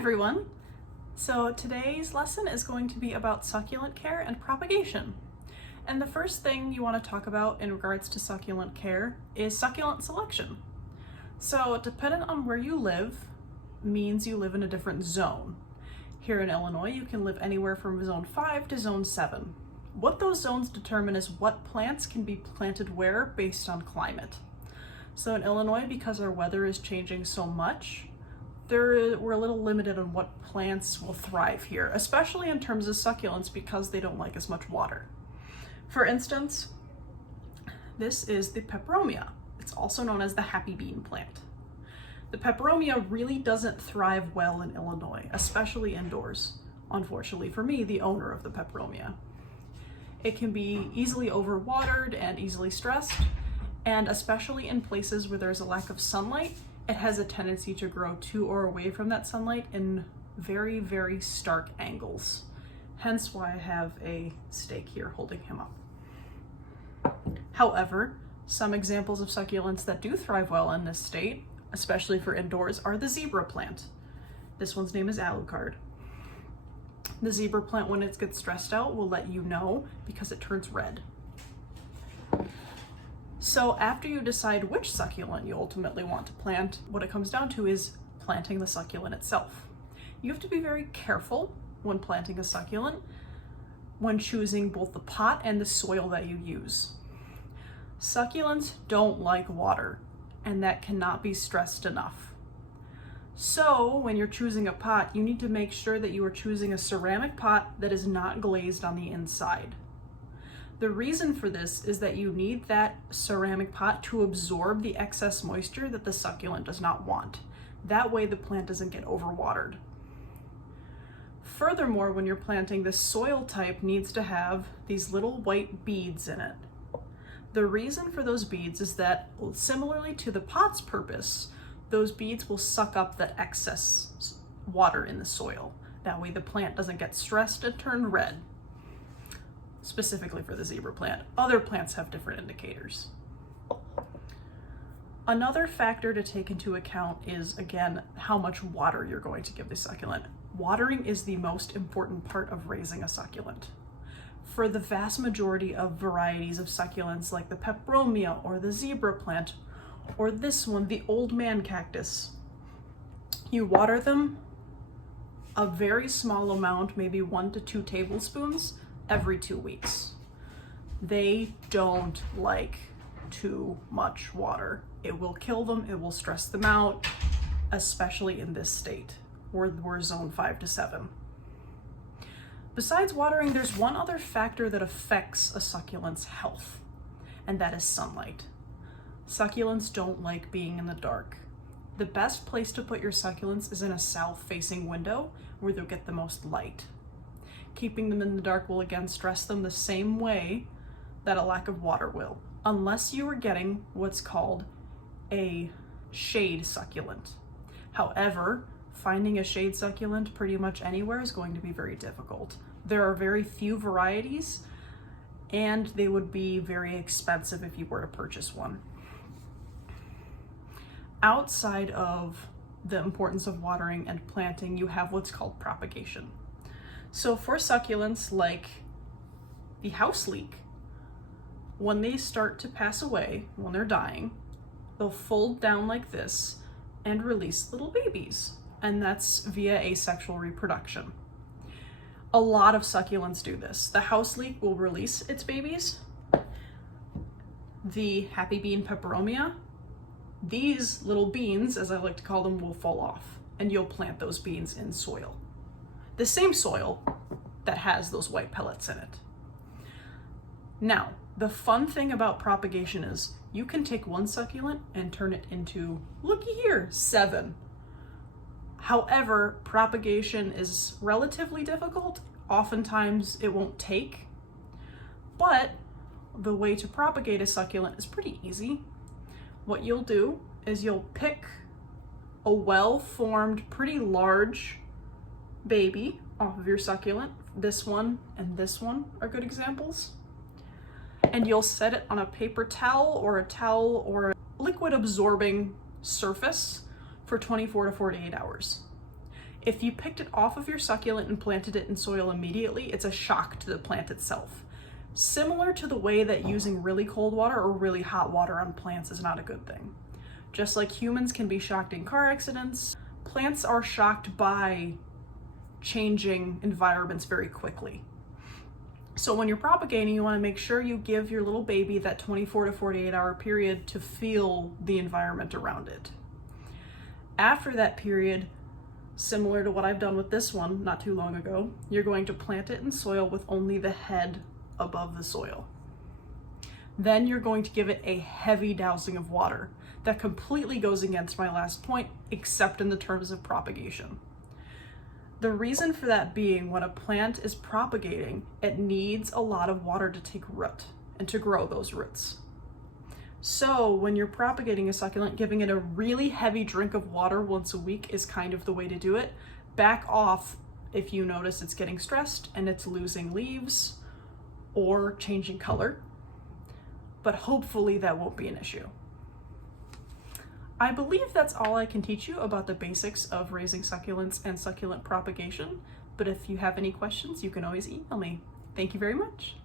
everyone! So today's lesson is going to be about succulent care and propagation. And the first thing you want to talk about in regards to succulent care is succulent selection. So dependent on where you live means you live in a different zone. Here in Illinois, you can live anywhere from zone 5 to zone 7. What those zones determine is what plants can be planted where based on climate. So in Illinois, because our weather is changing so much, we're a little limited on what plants will thrive here, especially in terms of succulents because they don't like as much water. For instance, this is the peperomia. It's also known as the happy bean plant. The peperomia really doesn't thrive well in Illinois, especially indoors. Unfortunately for me, the owner of the peperomia. It can be easily overwatered and easily stressed, and especially in places where there's a lack of sunlight, it has a tendency to grow to or away from that sunlight in very, very stark angles. Hence why I have a stake here holding him up. However, some examples of succulents that do thrive well in this state, especially for indoors, are the zebra plant. This one's name is alucard. The zebra plant, when it gets stressed out, will let you know because it turns red. So after you decide which succulent you ultimately want to plant, what it comes down to is planting the succulent itself. You have to be very careful when planting a succulent, when choosing both the pot and the soil that you use. Succulents don't like water, and that cannot be stressed enough. So when you're choosing a pot, you need to make sure that you are choosing a ceramic pot that is not glazed on the inside. The reason for this is that you need that ceramic pot to absorb the excess moisture that the succulent does not want. That way the plant doesn't get overwatered. Furthermore, when you're planting, the soil type needs to have these little white beads in it. The reason for those beads is that, similarly to the pot's purpose, those beads will suck up that excess water in the soil. That way the plant doesn't get stressed and turn red. Specifically for the zebra plant. Other plants have different indicators. Another factor to take into account is, again, how much water you're going to give the succulent. Watering is the most important part of raising a succulent. For the vast majority of varieties of succulents like the peperomia or the zebra plant, or this one, the old man cactus, you water them a very small amount, maybe 1 to 2 tablespoons, every 2 weeks. They don't like too much water. It will kill them, it will stress them out, especially in this state, where we're zone 5 to 7. Besides watering, there's one other factor that affects a succulent's health, and that is sunlight. Succulents don't like being in the dark. The best place to put your succulents is in a south-facing window where they'll get the most light. Keeping them in the dark will again stress them the same way that a lack of water will, unless you are getting what's called a shade succulent. However, finding a shade succulent pretty much anywhere is going to be very difficult. There are very few varieties, and they would be very expensive if you were to purchase one. Outside of the importance of watering and planting, you have what's called propagation. So for succulents like the house leek, when they start to pass away, when they're dying, they'll fold down like this and release little babies, and that's via asexual reproduction. A lot of succulents do this. The house leek will release its babies. The happy bean peperomia, these little beans, as I like to call them, will fall off, and you'll plant those beans in soil. The same soil that has those white pellets in it. Now, the fun thing about propagation is you can take one succulent and turn it into, looky here, 7. However, propagation is relatively difficult. Oftentimes it won't take, but the way to propagate a succulent is pretty easy. What you'll do is you'll pick a well-formed, pretty large baby off of your succulent. This one and this one are good examples. And you'll set it on a paper towel or a liquid absorbing surface for 24 to 48 hours. If you picked it off of your succulent and planted it in soil immediately, it's a shock to the plant itself. Similar to the way that using really cold water or really hot water on plants is not a good thing. Just like humans can be shocked in car accidents, plants are shocked by changing environments very quickly. So when you're propagating, you want to make sure you give your little baby that 24 to 48 hour period to feel the environment around it. After that period, similar to what I've done with this one not too long ago, you're going to plant it in soil with only the head above the soil. Then you're going to give it a heavy dousing of water. That completely goes against my last point, except in the terms of propagation. The reason for that being, when a plant is propagating, it needs a lot of water to take root and to grow those roots. So when you're propagating a succulent, giving it a really heavy drink of water once a week is kind of the way to do it. Back off if you notice it's getting stressed and it's losing leaves or changing color, but hopefully that won't be an issue. I believe that's all I can teach you about the basics of raising succulents and succulent propagation, but if you have any questions, you can always email me. Thank you very much.